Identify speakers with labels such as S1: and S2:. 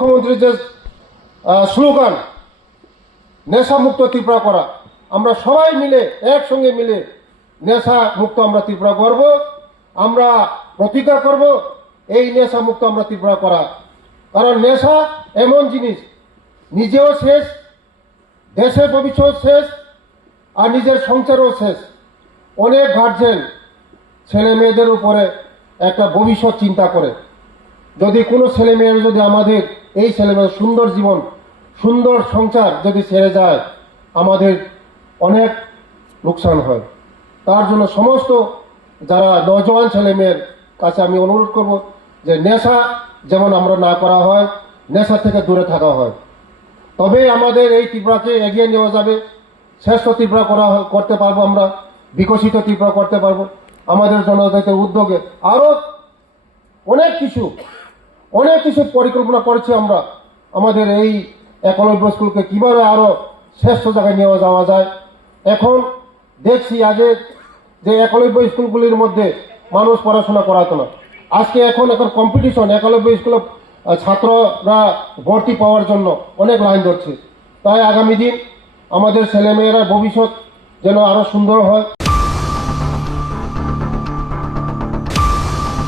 S1: মুখ্যমন্ত্রীর যে স্লোগান নেশা মুক্ত ত্রিপুরা করা, আমরা সবাই মিলে, একসঙ্গে মিলে নেশা মুক্ত আমরা ত্রিপুরা করব আমরা প্রতিজ্ঞা করব, এই নেশা মুক্ত আমরা ত্রিপুরা করা। কারণ নেশা এমন জিনিস, নিজেও শেষ, দেশের ভবিষ্যৎ শেষ, আর নিজের সংসারও শেষ। অনেক গার্জেন ছেলে মেয়েদের উপরে একটা ভবিষ্যৎ চিন্তা করে। যদি কোনো ছেলে মেয়ের যদি আমাদের এই ছেলেমেয়ের সুন্দর জীবন, সুন্দর সংসার যদি ছেড়ে যায়, আমাদের অনেক লোকসান হয়। তার জন্য সমস্ত যারা নজওয়ান ছেলে মেয়ের কাছে আমি অনুরোধ করব যে নেশা যেমন আমরা না করা হয়, নেশা থেকে দূরে থাকা হয়। তবেই আমাদের এই ত্রিপুরাকে এগিয়ে নেওয়া যাবে। শ্রেষ্ঠ ত্রিপুরা করা করতে পারব আমরা, বিকশিত ত্রিপুরা করতে পারব। আমাদের জনজাতির উদ্যোগে আরও অনেক কিছু অনেক কিছু পরিকল্পনা করেছি আমরা। আমাদের এই একলব্য স্কুলকে কীভাবে আরও শ্রেষ্ঠ জায়গায় নিয়ে যাওয়া যায়। এখন দেখছি আগে যে একলব্য স্কুলগুলির মধ্যে মানুষ পড়াশোনা করাতো না। আজকে এখন এখন কম্পিটিশন একলব্য স্কুলে ছাত্ররা ভর্তি পাওয়ার জন্য অনেক লাইন ধরছে। তাই আগামী দিন আমাদের ছেলেমেয়েরা ভবিষ্যৎ যেন আরও সুন্দর হয়।